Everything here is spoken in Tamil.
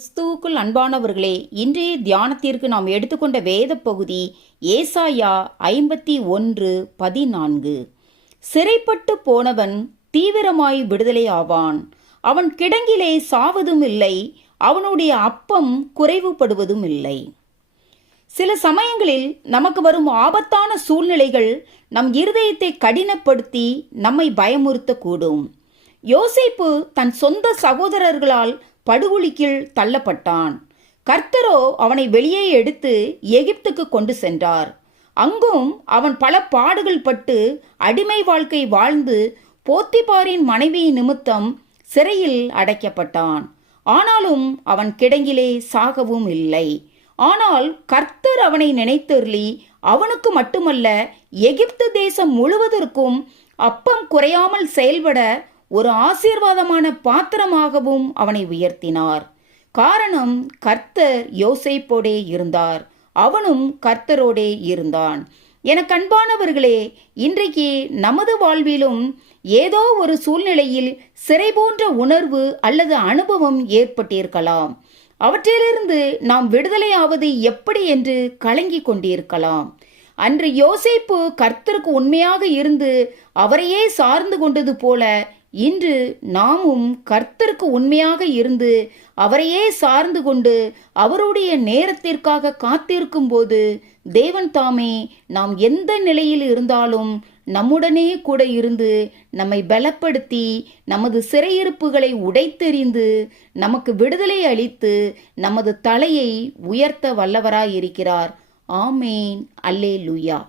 கிறிஸ்துவுக்குள் அன்பானவர்களே இன்றைய தியானத்திற்கு நாம் எடுத்துக்கொண்ட வேத பகுதி ஏசாயா ஐம்பத்தி ஒன்று பதினான்கு. சிறைப்பட்டு போனவன் தீவிரமாய் விடுதலை ஆவான். அவன் கிடங்கிலே சாவதும் இல்லை அவனுடைய அப்பம் குறைவுபடுவதும் இல்லை. சில சமயங்களில் நமக்கு வரும் ஆபத்தான சூழ்நிலைகள் நம் இருதயத்தை கடினப்படுத்தி நம்மை பயமுறுத்தக்கூடும். யோசிப்பு தன் சொந்த சகோதரர்களால் படுகுழிக்குள் தள்ளப்பட்டான். கர்த்தரோ அவனை வெளியே எடுத்து எகிப்துக்கு கொண்டு சென்றார். அங்கும் அவன் பல பாடுகள் பட்டு அடிமை வாழ்க்கை வாழ்ந்து போத்திபாரின் மனைவி நிமித்தம் சிறையில் அடைக்கப்பட்டான். ஆனாலும் அவன் கிடங்கிலே சாகவும் இல்லை. ஆனால் கர்த்தர் அவனை நினைத்தருளி அவனுக்கு மட்டுமல்ல எகிப்து தேசம் முழுவதற்கும் அப்பம் குறையாமல் செயல்பட ஒரு ஆசீர்வாதமான பாத்திரமாகவும் அவனை உயர்த்தினார். காரணம் கர்த்தர் யோசைப்போடே இருந்தார். அவனும் கர்த்தரோடே இருந்தான். என கண்பானவர்களே இன்றைக்கு நமது வாழ்விலும் ஏதோ ஒரு சூழ்நிலையில் சிறை போன்ற உணர்வு அல்லது அனுபவம் ஏற்பட்டிருக்கலாம். அவற்றிலிருந்து நாம் விடுதலையாவது எப்படி என்று கலங்கிக் கொண்டிருக்கலாம். அன்று யோசைப்பு கர்த்தருக்கு உண்மையாக இருந்து அவரையே சார்ந்து கொண்டது போல இன்று நாமும் கர்த்தருக்கு உண்மையாக இருந்து அவரையே சார்ந்து கொண்டு அவருடைய நேரத்திற்காக காத்திருக்கும் போது தேவன் தாமே நாம் எந்த நிலையில் இருந்தாலும் நம்முடனே கூட இருந்து நம்மை பலப்படுத்தி நமது சிறையிருப்புகளை உடைத்தெறிந்து நமக்கு விடுதலை அளித்து நமது தலையை உயர்த்த வல்லவராயிருக்கிறார். ஆமேன். அல்லே லுயா